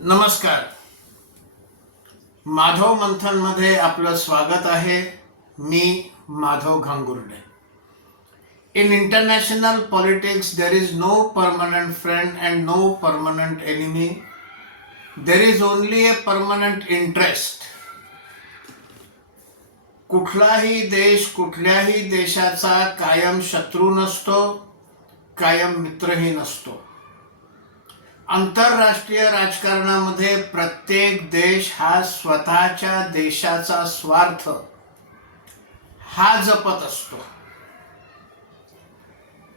नमस्कार. माधव मंथनमध्ये आपलं स्वागत आहे. मी Madhav Ghangurde. In international politics there is no permanent friend and no permanent enemy there is only a permanent interest कुठलाही देश कुठल्याही देशाचा कायम शत्रू नसतो कायम मित्रही नसतो. आंतरराष्ट्रीय राजकारणामध्ये प्रत्येक देश हा स्वतःच्या देशाचा स्वार्थ हा जपत असतो.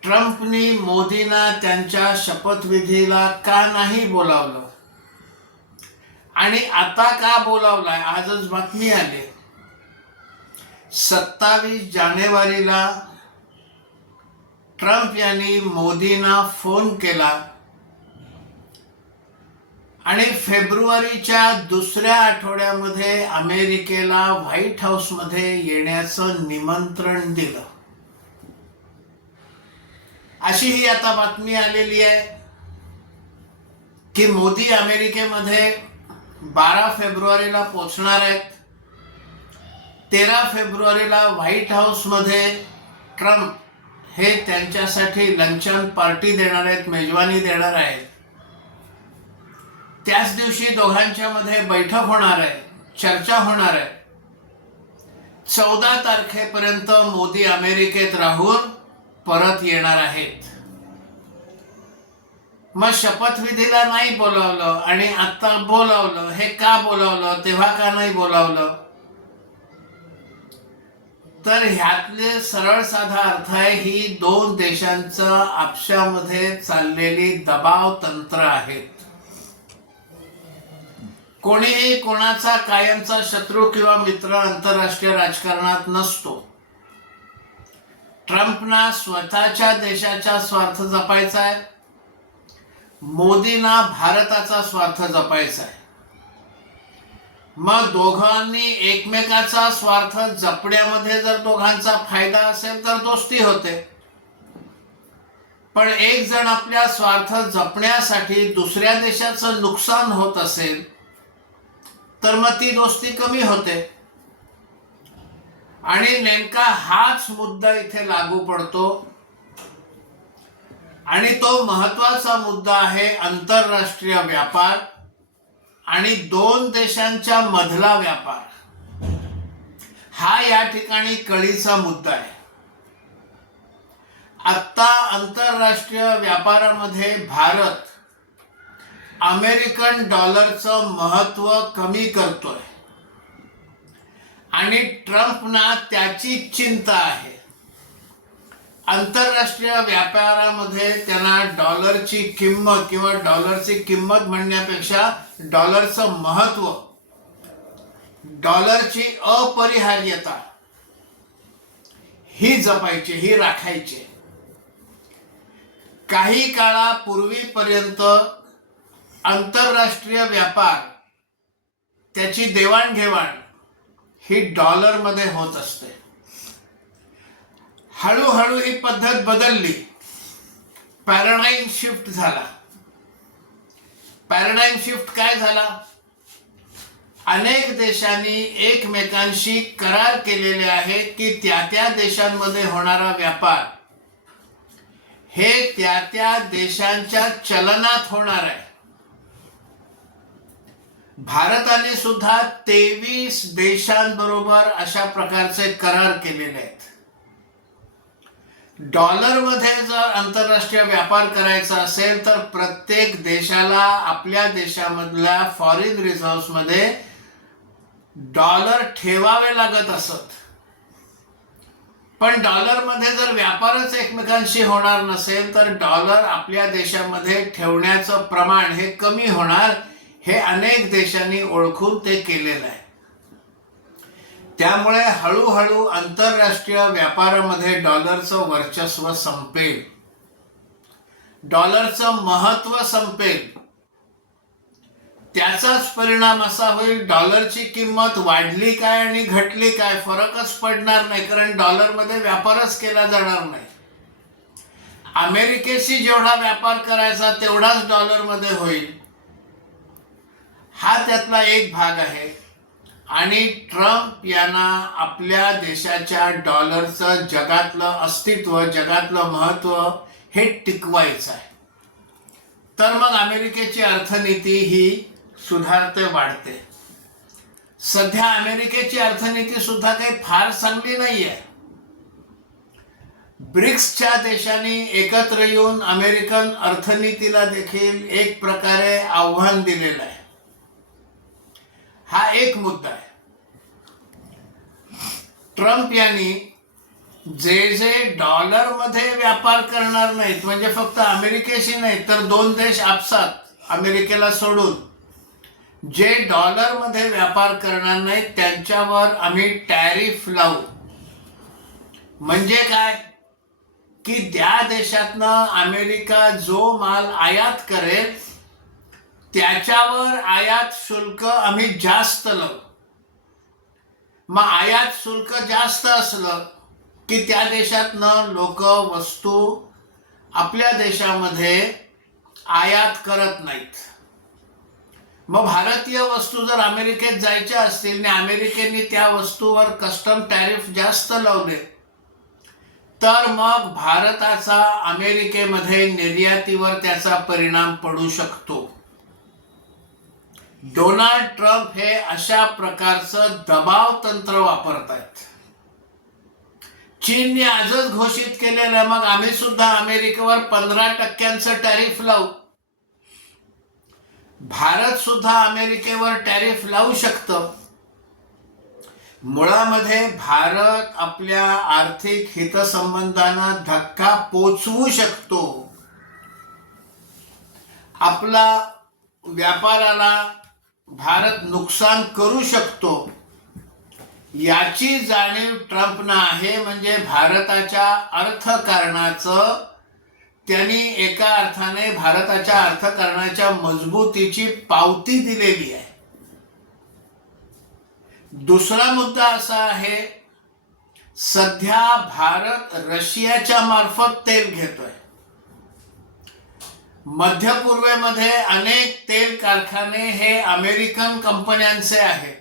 ट्रम्पनी मोदींना त्यांच्या शपथविधीला का नाही बोलावलं? आणि आता का बोलावलाय? आजच बातमी आली. सत्तावीस जानेवारीला ट्रम्प यांनी मोदींना फोन केला. आणि फेब्रुवारीच्या दुसऱ्या आठवड्यामध्ये अमेरिकेला व्हाईट हाऊसमध्ये येण्याचं निमंत्रण दिलं. अशी ही आता बातमी आलेली आहे की मोदी अमेरिकेमध्ये बारा फेब्रुवारीला पोचणार आहेत. तेरा फेब्रुवारीला व्हाईट हाऊसमध्ये ट्रम्प हे त्यांच्यासाठी लंचन पार्टी देणार आहेत मेजवानी देणार आहेत. त्याच दिवशी दोघांच्या मध्ये बैठक होणार आहे चर्चा होणार आहे. चौदा तारखेपर्यंत मोदी अमेरिकेत राहून परत येणार आहेत. मग शपथविधीला नाही बोलावलं आणि आता बोलावलं हे का बोलावलं तेव्हा का नाही बोलावलं? तर ह्यातले सरळ साधा अर्थ आहे ही दोन देशांचं आपशामध्ये चाललेली दबाव तंत्र आहेत. कोणीही कोणाचा कायमचा शत्रू किंवा मित्र आंतरराष्ट्रीय राजकारणात नसतो. ट्रम्पना स्वतःच्या देशाचा स्वार्थ जपायचा आहे. मोदींना भारताचा स्वार्थ जपायचा आहे. मग दोघांनी एकमेकाचा स्वार्थ जपण्यामध्ये जर दोघांचा फायदा असेल तर दोस्ती होते. पण एक जण आपल्या स्वार्थ जपण्यासाठी दुसऱ्या देशाचं नुकसान होत असेल तर मग ती दोस्ती कमी होते. आणि नेमका हाच मुद्दा इथे लागू पडतो. आणि तो महत्त्वाचा मुद्दा आहे आंतरराष्ट्रीय व्यापार आणि दोन देशांच्या मधला व्यापार. हा या ठिकाणी कळीचा मुद्दा आहे. आत्ता आंतरराष्ट्रीय व्यापारामध्ये भारत अमेरिकन डॉलरचं महत्त्व कमी करतोय. आणि ट्रम्पना त्याची चिंता आहे. आंतरराष्ट्रीय व्यापारामध्ये त्यांना डॉलरची किंमत किंवा डॉलरची किंमत म्हणण्यापेक्षा डॉलरचं महत्त्व डॉलरची अपरिहार्यता ही जपायची ही राखायची. काही काळापूर्वीपर्यंत आंतरराष्ट्रीय व्यापार त्याची देवाणघेवाण ही डॉलरमध्ये होत असते. हळूहळू ही पद्धत बदलली. पॅराडाईम शिफ्ट झाला. पॅराडाईम शिफ्ट काय झाला? अनेक देशांनी एकमेकांशी करार केलेले आहेत की त्या त्या देशांमध्ये होणारा व्यापार. हे त्या त्या देशांच्या चलनात होणार आहे. भारताने सुद्धा तेवीस देशांबरोबर अशा प्रकारचे करार केलेले आहेत. डॉलरमध्ये जर आंतरराष्ट्रीय व्यापार करायचा असेल तर प्रत्येक देशाला आपल्या देशामधल्या फॉरेन रिझर्व्हमध्ये डॉलर ठेवावे लागत असत. पण डॉलरमध्ये जर व्यापारच एकमेकांशी होणार नसेल तर डॉलर आपल्या देशामध्ये ठेवण्याचं प्रमाण हे कमी होणार हे अनेक देशांनी ओळखून ते केलेलं आहे. त्यामुळे हळूहळू आंतरराष्ट्रीय व्यापारामध्ये डॉलरचं वर्चस्व संपेल. डॉलरचं महत्त्व संपेल. त्याचाच परिणाम असा होईल डॉलरची किंमत वाढली काय आणि घटली काय फरकच पडणार नाही कारण डॉलरमध्ये व्यापारच केला जाणार नाही. अमेरिकेशी जेवढा व्यापार करायचा तेवढाच डॉलरमध्ये होईल. हा त्यातला एक भाग आहे. आणि ट्रम्प यांना आपल्या देशाच्या डॉलरचं जगातलं अस्तित्व जगातलं महत्त्व हे टिकवायचं आहे. तर मग अमेरिकेची अर्थनीती ही सुधारते वाढते. सध्या अमेरिकेची अर्थनीती सुद्धा काही फार चांगली नाही आहे. ब्रिक्सच्या देशांनी एकत्र येऊन अमेरिकन अर्थनीतीला देखील एक प्रकारे आव्हान दिलेलं आहे. हा एक मुद्दा आहे. ट्रम्प यांनी जे जे डॉलरमध्ये व्यापार करणार नाहीत म्हणजे फक्त अमेरिकेशी नाही तर दोन देश आपसात अमेरिकेला सोडून जे डॉलरमध्ये व्यापार करणार नाहीत त्यांच्यावर आम्ही टॅरिफ लावू. म्हणजे काय? की त्या देशातनं अमेरिका जो माल आयात करेल त्याच्यावर आयात शुल्क आम्ही जास्त लावू. मग आयात शुल्क जास्त असलं की त्या देशातनं लोक वस्तू आपल्या देशामध्ये आयात करत नाहीत. मग भारतीय वस्तू जर अमेरिकेत जायच्या असतील आणि अमेरिकेने त्या वस्तूवर कस्टम टॅरिफ जास्त लावले तर मग भारताचा अमेरिकेमध्ये निर्यातीवर त्याचा परिणाम पडू शकतो. डोनाल्ड ट्रम्प हे अशा प्रकारचं दबाव तंत्र वापरतायत. चीनने आजच घोषित केलेलं आहे मग आम्ही सुद्धा अमेरिकेवर पंधरा टक्क्यांचं टॅरिफ लावू. भारत सुद्धा अमेरिकेवर टॅरिफ लावू शकतं. मुळामध्ये भारत आपल्या आर्थिक हितसंबंधांना धक्का पोचवू शकतो. आपला व्यापाराला भारत नुकसान करू शकतो याची जाणीव ट्रम्पना आहे. म्हणजे भारताच्या अर्थकारणाचं त्यांनी एका अर्थाने भारताच्या अर्थकारणाच्या मजबूतीची पावती दिलेली आहे. दुसरा मुद्दा असा आहे सध्या भारत रशियाच्या मार्फत तेल घेतोय. मध्य पूर्वेमध्ये अनेक तेल कारखाने हे अमेरिकन कंपन्यांचे आहेत.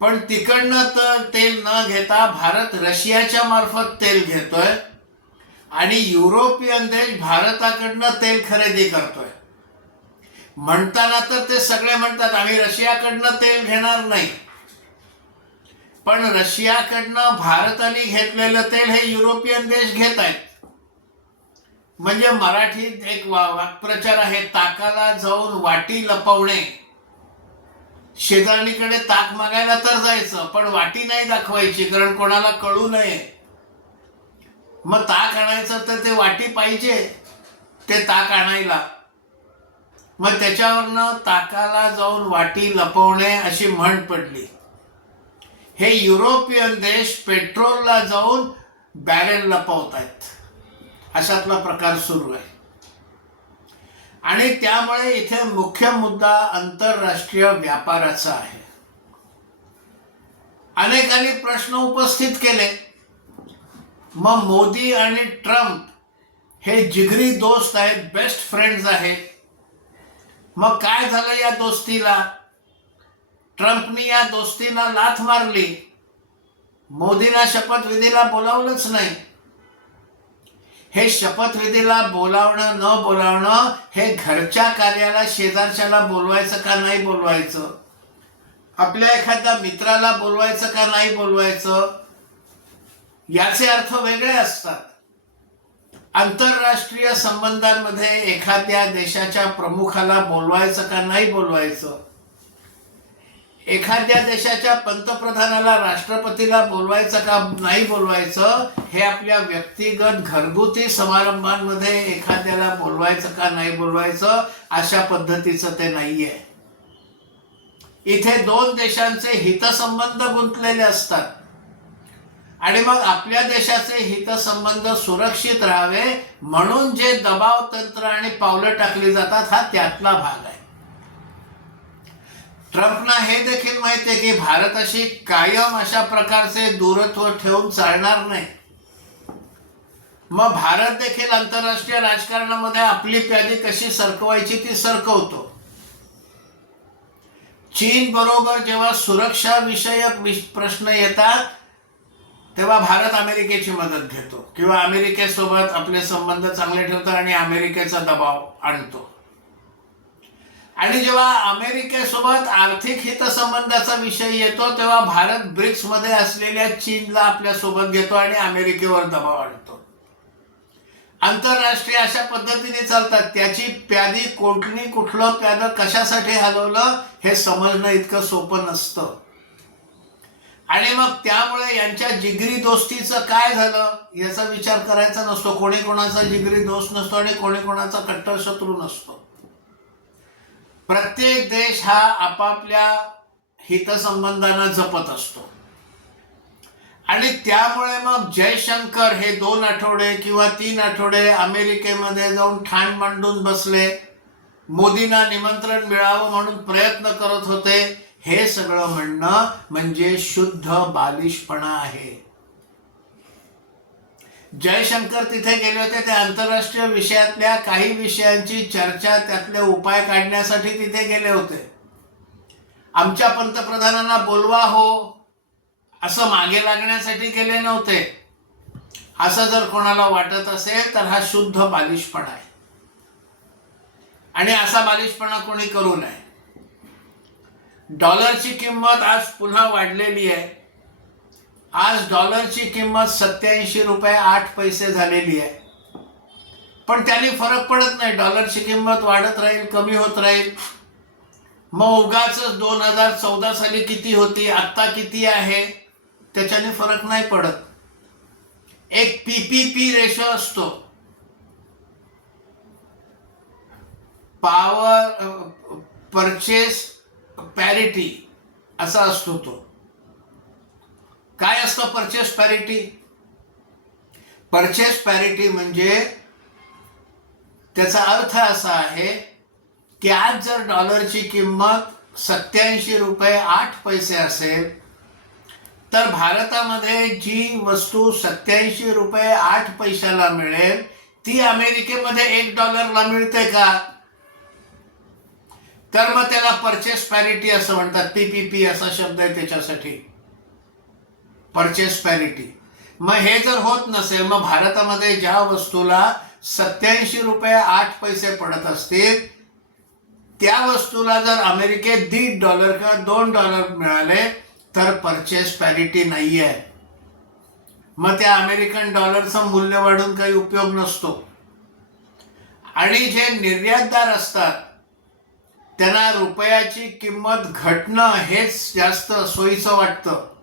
पण तिकडनं तर तेल न घेता भारत रशियाच्या मार्फत तेल घेतोय आणि युरोपियन देश भारताकडनं तेल खरेदी करतोय. म्हणताना तर ते सगळे म्हणतात आम्ही रशियाकडनं तेल घेणार नाही. पण रशियाकडनं भारताने घेतलेलं तेल हे युरोपियन देश घेत आहेत. म्हणजे मराठीत एक वाक्प्रचार आहे ताकाला जाऊन वाटी लपवणे. शेजारणीकडे ताक मागायला तर जायचं पण वाटी नाही दाखवायची कारण कोणाला कळू नये. मग ताक आणायचं तर ते वाटी पाहिजे ते ताक आणायला. मग त्याच्यावरनं ताकाला जाऊन वाटी लपवणे अशी म्हण पडली. हे युरोपियन देश पेट्रोलला जाऊन बॅरेल लपवत आहेत अशातला प्रकार सुरू आहे. आणि त्यामुळे इथे मुख्य मुद्दा आंतरराष्ट्रीय व्यापाराचा आहे. अनेकांनी प्रश्न उपस्थित केले. मग मोदी आणि ट्रम्प हे जिगरी दोस्त आहेत बेस्ट फ्रेंड्स आहेत. मग काय झालं या दोस्तीला? ट्रम्पनी या दोस्तीला लाथ मारली. मोदींना शपथविधीला बोलावलंच नाही. हे शपथविधीला बोलावणं न बोलावणं हे घरच्या कार्याला शेजारच्याला बोलवायचं का नाही बोलवायचं? आपल्या एखाद्या मित्राला बोलवायचं का नाही बोलवायचं? याचे अर्थ वेगळे असतात. आंतरराष्ट्रीय संबंधांमध्ये एखाद्या देशाच्या प्रमुखाला बोलवायचं का नाही बोलवायचं? एखाद्या देशाच्या पंतप्रधानाला राष्ट्रपतीला बोलवायचं का नाही बोलवायचं हे आपल्या व्यक्तिगत घरगुती समारंभांमध्ये एखाद्याला बोलवायचं का नाही बोलवायचं अशा पद्धतीचं ते नाहीये. इथे दोन देशांचे हितसंबंध गुंतलेले असतात. आणि मग आपल्या देशाचे हितसंबंध सुरक्षित राहावे म्हणून जे दबाव तंत्र आणि पावलं टाकली जातात हा त्यातला भाग आहे. ट्रम्पना हे देखील माहिती आहे की भारताशी कायम अशा प्रकारचे दूरत्व ठेवून चालणार नाही. मग भारत देखील आंतरराष्ट्रीय राजकारणामध्ये आपली प्यादी कशी सरकवायची ती सरकवतो. चीन बरोबर जेव्हा सुरक्षा विषयक प्रश्न येतात तेव्हा भारत अमेरिकेची मदत घेतो. किंवा अमेरिकेसोबत आपले संबंध चांगले ठेवतो आणि अमेरिकेचा दबाव आणतो. आणि जेव्हा अमेरिकेसोबत आर्थिक हितसंबंधाचा विषय येतो तेव्हा भारत ब्रिक्समध्ये असलेल्या चीनला आपल्यासोबत घेतो आणि अमेरिकेवर दबाव आणतो. आंतरराष्ट्रीय अशा पद्धतीने चालतात. त्याची प्यादी कोठणी कुठलं प्यादं कशासाठी हलवलं हे समजणं इतकं सोपं नसतं. आणि मग त्यामुळे यांच्या जिगरी दोस्तीचं काय झालं याचा विचार करायचा नसतो. कोणी कोणाचा जिगरी दोस्त नसतो आणि कोणी कोणाचा कट्टर शत्रू नसतो. प्रत्येक देश हा आपापल्या हितसंबंधांना जपत असतो. आणि त्यामुळे मग जयशंकर हे दोन आठवडे किंवा तीन आठवडे अमेरिकेमध्ये जाऊन ठाण मांडून बसले. मोदींना निमंत्रण मिळावं म्हणून प्रयत्न करत होते. हे सगळं म्हणणं म्हणजे शुद्ध बालिशपणा आहे. जयशंकर तिथे गेले होते. ते आंतरराष्ट्रीय विषयातल्या काही विषयांची चर्चा त्यातले उपाय काढण्यासाठी तिथे गेले होते. आमच्या पंतप्रधानांना बोलवा हो असं मागे लागण्यासाठी गेले नव्हते. असं जर कोणाला वाटत असेल तर हा शुद्ध बालिशपणा आहे. आणि असा बालिशपणा कोणी करू नये. डॉलरची किंमत आज पुन्हा वाढलेली आहे. आज डॉलरची किंमत सत्याऐंशी रुपये आठ पैसे झालेली आहे. पण त्याने फरक पडत नाही. डॉलरची किंमत वाढत राहील कमी होत राहील. मग उगाच दोन हजार चौदा साली किती होती आत्ता किती आहे त्याच्याने फरक नाही पडत. एक पी पी पी रेशो असतो. पॉवर परचेस पॅरिटी असा असतो तो. काय असतं परचेस पॅरिटी परचेस पॅरिटी म्हणजे त्याचा अर्थ असा आहे की आज जर डॉलरची किंमत सत्याऐंशी रुपये आठ पैसे असेल तर भारतामध्ये जी वस्तू सत्याऐंशी रुपये आठ पैशाला मिळेल ती अमेरिकेमध्ये एक डॉलरला मिळते का? तर मग त्याला परचेस पॅरिटी असं म्हणतात. पी पी पी असा शब्द आहे त्याच्यासाठी. परचेस पॅरिटी मग हे जर होत नसेल मग भारतामध्ये ज्या वस्तूला सत्याऐंशी रुपये आठ पैसे पडत असतील त्या वस्तूला जर अमेरिकेत दीड डॉलर किंवा दोन डॉलर मिळाले तर परचेस पॅरिटी नाही आहे मग त्या अमेरिकन डॉलरचं मूल्य वाढून काही उपयोग नसतो. आणि जे निर्यातदार असतात त्यांना रुपयाची किंमत घटणं हेच जास्त सोयीचं वाटतं.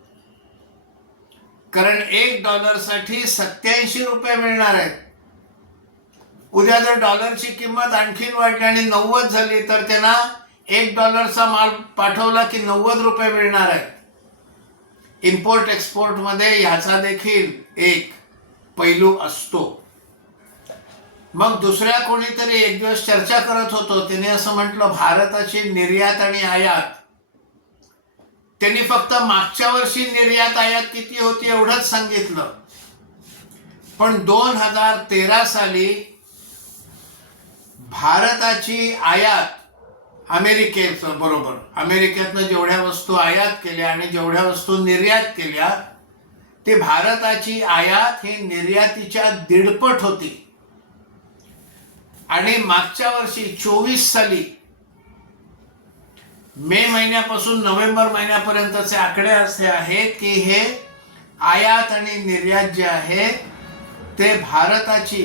कारण एक डॉलरसाठी सत्याऐंशी रुपये मिळणार आहेत. उद्या जर डॉलरची किंमत आणखीन वाढली आणि नव्वद झाली तर त्यांना एक डॉलरचा माल पाठवला की नव्वद रुपये मिळणार आहेत. इम्पोर्ट एक्सपोर्टमध्ये ह्याचा देखील एक पैलू असतो. मग दुसऱ्या कोणीतरी एक दिवस चर्चा करत होतो. त्याने असं म्हटलं भारताची निर्यात आणि आयात त्यांनी फक्त मागच्या वर्षी निर्यात आयात किती होती एवढंच सांगितलं. पण दोन हजार तेरा साली भारताची आयात अमेरिकेचं बरोबर. अमेरिकेतनं जेवढ्या वस्तू आयात केल्या आणि जेवढ्या वस्तू निर्यात केल्या ते भारताची आयात ही निर्यातीच्या दीडपट होती. आणि मागच्या वर्षी चोवीस साली मे महिन्यापासून नोव्हेंबर महिन्यापर्यंतचे आकडे असे आहेत की हे आयात आणि निर्यात जे आहे ते भारताची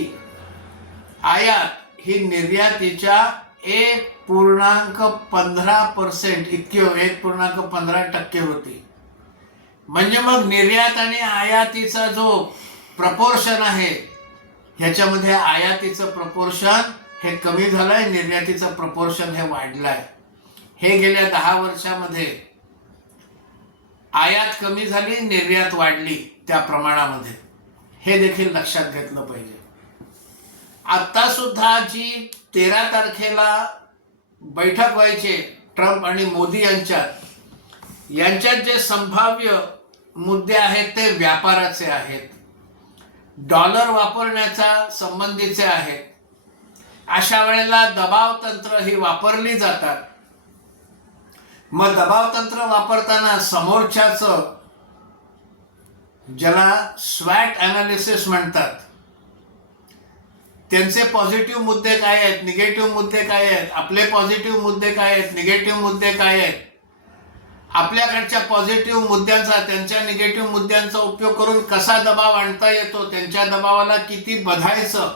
आयात ही निर्यातीच्या एक पूर्णांक पंधरा पर्सेंट इतकी हो एक पूर्णांक पंधरा टक्के होती. म्हणजे मग निर्यात आणि आयातीचा जो प्रपोर्शन आहे ह्याच्यामध्ये आयातीचं प्रपोर्शन हे कमी झालंय निर्यातीचं प्रपोर्शन हे वाढलंय. हे गेल्या दहा वर्षामध्ये आयात कमी झाली निर्यात वाढली त्या प्रमाणामध्ये. हे देखील लक्षात घेतलं पाहिजे. आता सुद्धा जी तेरा तारखेला बैठक व्हायचे ट्रम्प आणि मोदी यांच्यात यांच्यात जे संभाव्य मुद्दे आहेत ते व्यापाराचे आहेत. डॉलर वापरण्याचा संबंधीचे आहेत. अशा वेळेला दबाव तंत्र ही वापरली जातात. मग दबाव तंत्र वापरताना समोरच्याच ज्याला स्वॅट अनालिसिस म्हणतात त्यांचे पॉझिटिव्ह मुद्दे काय आहेत निगेटिव्ह मुद्दे काय आहेत आपले पॉझिटिव्ह मुद्दे काय आहेत निगेटिव्ह मुद्दे काय आहेत आपल्याकडच्या पॉझिटिव्ह मुद्द्यांचा त्यांच्या निगेटिव्ह मुद्द्यांचा उपयोग करून कसा दबाव आणता येतो त्यांच्या दबावाला किती बधायचं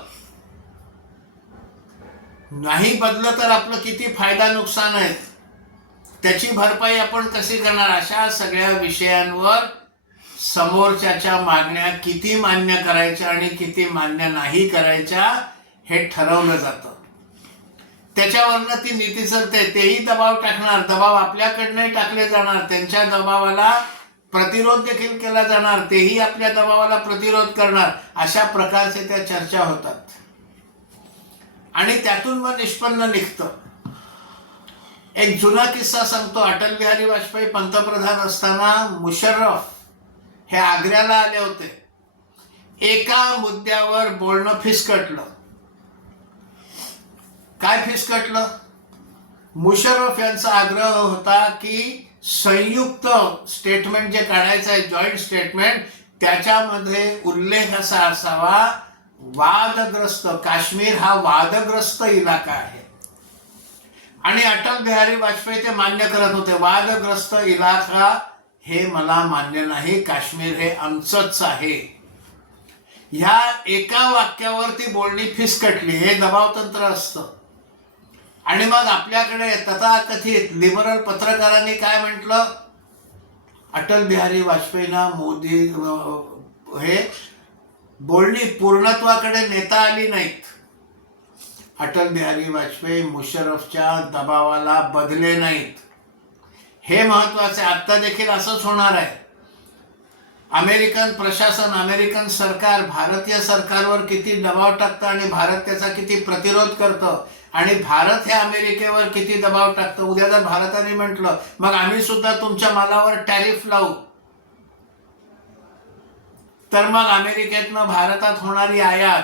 नाही बदलं तर आपलं किती फायदा नुकसान आहे त्याची भरपाई आपण कशी करणार? अशा सगळ्या विषयांवर समोरच्याच्या मागण्या किती मान्य करायच्या आणि किती मान्य नाही करायच्या हे ठरवलं जातं. त्याच्यावरनं ती नीती सरते तेही दबाव टाकणार. दबाव आपल्याकडनंही टाकले जाणार. त्यांच्या दबावाला प्रतिरोध देखील केला जाणार. तेही आपल्या दबावाला प्रतिरोध करणार. अशा प्रकारचे त्या चर्चा होतात. आणि त्यातून मग निष्पन्न निघतं. एक जुना किस्सा सांगतो. अटल बिहारी वाजपेयी पंतप्रधान असताना मुशर्रफ हे आग्र्याला आले होते. एका मुद्द्यावर बोलणं फिसकटलं. काय फिसकटलं? मुशर्रफ यांचा आग्रह होता की संयुक्त स्टेटमेंट जे काढायचं आहे जॉईंट स्टेटमेंट त्याच्यामध्ये उल्लेख असा असावा वादग्रस्त काश्मीर हा वादग्रस्त इलाका आहे. आणि अटल बिहारी वाजपेयी ते मान्य करत होते. वादग्रस्त इलाका हे मला मान्य नाही. काश्मीर हे आमचंच आहे. ह्या एका वाक्यावरती बोलणी फिसकटली. हे दबाव तंत्र असतं. आणि मग आपल्याकडे तथाकथित लिबरल पत्रकारांनी काय म्हटलं? अटल बिहारी वाजपेयींना मोदी हे बोलणी पूर्णत्वाकडे नेता आली नाहीत. अटल बिहारी वाजपेयी मुशर्रफच्या दबावाला बदले नाहीत. हे महत्त्वाचे आत्ता देखील असंच होणार आहे. अमेरिकन प्रशासन अमेरिकन सरकार भारतीय सरकारवर किती दबाव टाकतं आणि भारत त्याचा किती प्रतिरोध करतं? आणि भारत हे अमेरिकेवर किती दबाव टाकतं? उद्या जर भारताने म्हटलं मग आम्ही सुद्धा तुमच्या मालावर टॅरिफ लावू. तर मग अमेरिकेतनं भारतात होणारी आयात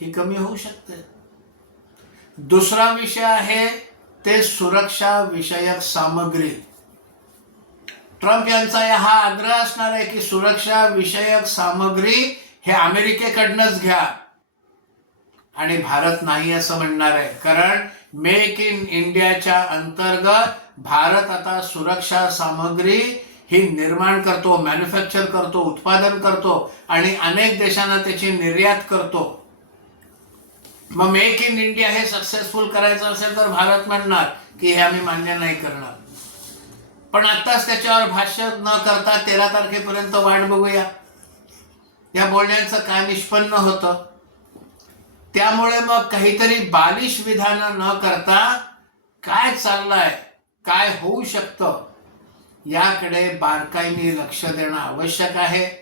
ही कमी होऊ शकते. दुसरा विषय आहे ते सुरक्षा विषयक सामग्री. ट्रम्प यांचा हा आग्रह असणार आहे की सुरक्षा विषयक सामग्री हे अमेरिकेकडनंच घ्या. आणि भारत नाही असं म्हणणार आहे. कारण मेक इन इंडियाच्या अंतर्गत भारत आता सुरक्षा सामग्री ही निर्माण करतो मॅन्युफॅक्चर करतो उत्पादन करतो आणि अनेक देशांना त्याची निर्यात करतो. मग मेक इन इंडिया हे सक्सेसफुल करायचं असेल तर भारत म्हणणार की हे आम्ही मान्य नाही करणार. पण आत्ताच त्याच्यावर भाष्य न करता तेरा तारखेपर्यंत वाट बघूया. या बोलण्याचं काय निष्पन्न होतं? त्यामुळे मग काहीतरी बालिश विधानं न करता काय चाललंय? काय होऊ शकतं? याकडे बारकाईने लक्ष देणं आवश्यक आहे.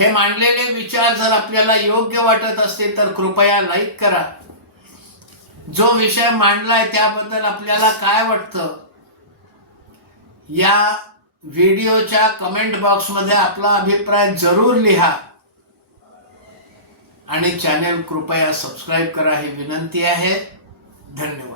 हे मांडलेले विचार जर आपल्याला योग्य वाटत असतील तर कृपया लाईक करा. जो विषय मांडलाय त्याबद्दल आपल्याला काय वाटतं? या व्हिडिओच्या कमेंट बॉक्समध्ये आपला अभिप्राय जरूर लिहा. आणि चॅनेल कृपया सबस्क्राईब करा ही विनंती आहे. धन्यवाद.